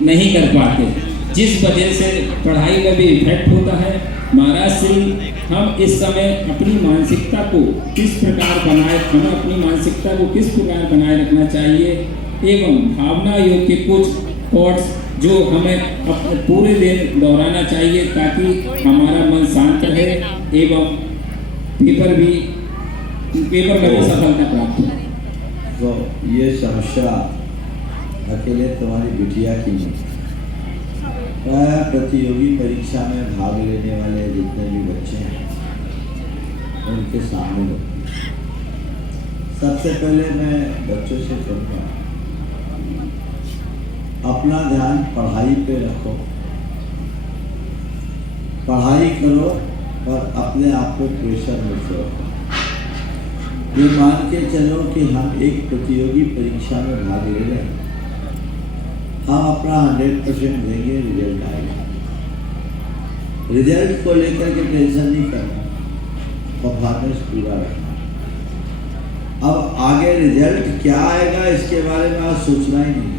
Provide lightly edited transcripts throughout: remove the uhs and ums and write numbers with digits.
नहीं कर पाते, जिस वजह से पढ़ाई में भी इफेक्ट होता है। महाराज श्री, हम इस समय अपनी मानसिकता को किस प्रकार बनाए रखना चाहिए एवं भावना योग के कुछ कोट्स जो हमें पूरे दिन दोहराना चाहिए ताकि हमारा मन शांत रहे एवं पेपर में भी सफलता प्राप्त हो। तो ये समस्या अकेले तुम्हारी बिटिया की नहीं, प्रतियोगी परीक्षा में भाग लेने वाले जितने भी बच्चे हैं उनके सामने होती है। सबसे पहले मैं बच्चों से कहूँगा, अपना ध्यान पढ़ाई पे रखो, पढ़ाई करो और अपने आप को प्रेशर में रखो। ये मान के चलो कि हम एक प्रतियोगी परीक्षा में भाग ले रहे हैं, हम अपना 100% देंगे, रिजल्ट आएगा। रिजल्ट को लेकर के टेंशन नहीं करना, परफॉर्मेंस पूरा रखना। अब आगे रिजल्ट क्या आएगा इसके बारे में आज सोचना ही नहीं।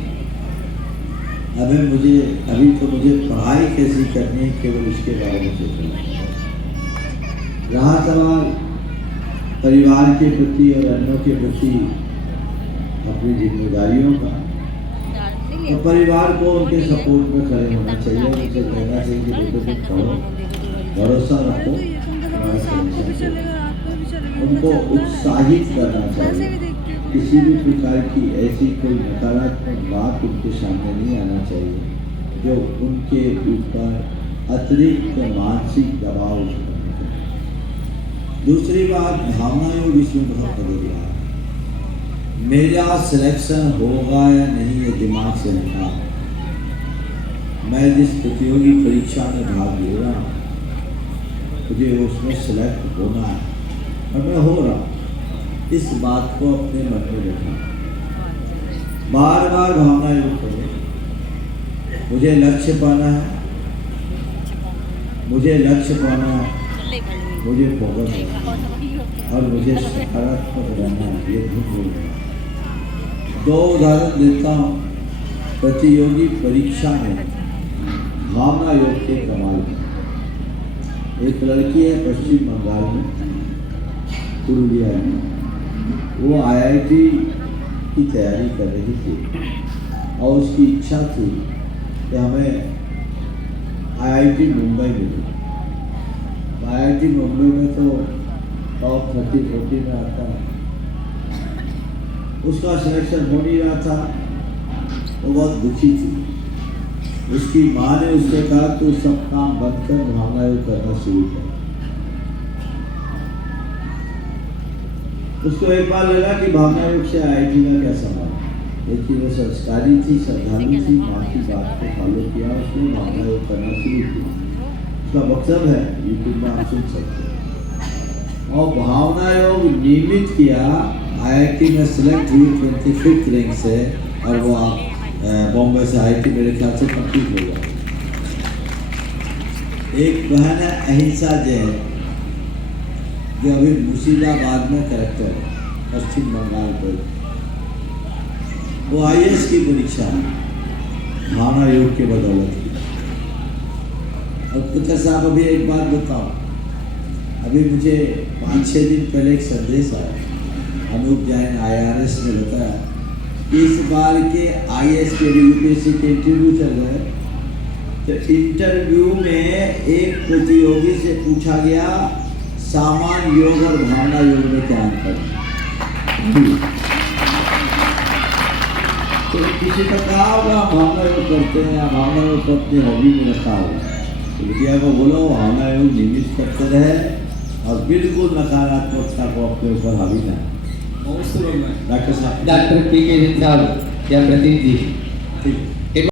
अभी तो मुझे पढ़ाई कैसी करनी है, केवल इसके बारे में सोचना है। रहा सवाल परिवार के प्रति और अन्यों के प्रति अपनी जिम्मेदारियों का, तो परिवार को उनके सपोर्ट में खड़े होना चाहिए। उनसे कहना चाहिए कि बेटे तुम पढ़ो, भरोसा रखो, उनको उत्साहित करना चाहिए। किसी भी प्रकार की ऐसी कोई नकारात्मक बात उनके सामने नहीं आना चाहिए जो उनके ऊपर अतिरिक्त मानसिक दबाव उत्पन्न करे। दूसरी बात, भावना योग इसमें बहुत बदल रहा है। मेरा सिलेक्शन होगा या नहीं ये दिमाग से निकाल। मैं जिस प्रतियोगी परीक्षा में भाग ले रहा हूँ मुझे उसमें सिलेक्ट होना है और मैं हो रहा हूँ। इस बात को अपने मन में रखना, बार बार भावना योग करो। मुझे लक्ष्य पाना है, मुझे फोकस है और मुझे सकारात्मक रहना है। ये भी बोलना। 2 उदाहरण देता हूँ प्रतियोगी परीक्षा में भावना योग के कमाल में। एक लड़की है पश्चिम बंगाल में, पुरुलिया में, वो आईआईटी की तैयारी कर रही थी और उसकी इच्छा थी कि हमें आईआईटी मुंबई मिले। आईआईटी मुंबई में तो टॉप 30-40 में आता है। उसका सिलेक्शन हो नहीं रहा था, वो बहुत दुखी थी। उसकी माँ ने उससे कहा तू सब काम बंद कर, भावना योग करना शुरू कर। उसको एक बार लगा कि भावना योग से आईआईटी का क्या सवाल, लेकिन वो संस्कारी थी, श्रद्धालु थी, माँ की बात को फॉलो किया, उसने भावना योग करना शुरू किया। उसका मकसद है यूट्यूब में आप सुन सकते हैं। और भावना योग नियमित किया, आईआईटी में सिलेक्ट हुई 25th रैंक से, और वो बॉम्बे से आईआईटी मेरे ख्याल से कंप्लीट हो गया। एक बहन है अहिंसा जैन, जो अभी मुर्शिदाबाद में कलेक्टर है, पश्चिम बंगाल पर। वो आईएएस की परीक्षा भावना योग के बदौलत की। और पुत्र साहब, अभी एक बात बताओ, अभी मुझे 5-6 दिन पहले एक संदेश आया, अनूप जैन IRS ने बताया इस बार के आईएएस के यूपीएससी के इंटरव्यू चल रहे हैं। तो इंटरव्यू में एक प्रतियोगी से पूछा गया सामान्य योग और भावना योग में क्या अंतर है। तो किसी का कहा होगा भावना योग करते हैं या भावना योग को अपनी हॉबी में रखा होगा। तो बिटिया को बोलो भावना योग नियमित करते रहे और बिल्कुल नकारात्मकता को अपने ऊपर हावी ना। डॉक्टर साहब, डॉक्टर PK साहब या प्रतीक जी, ठीक।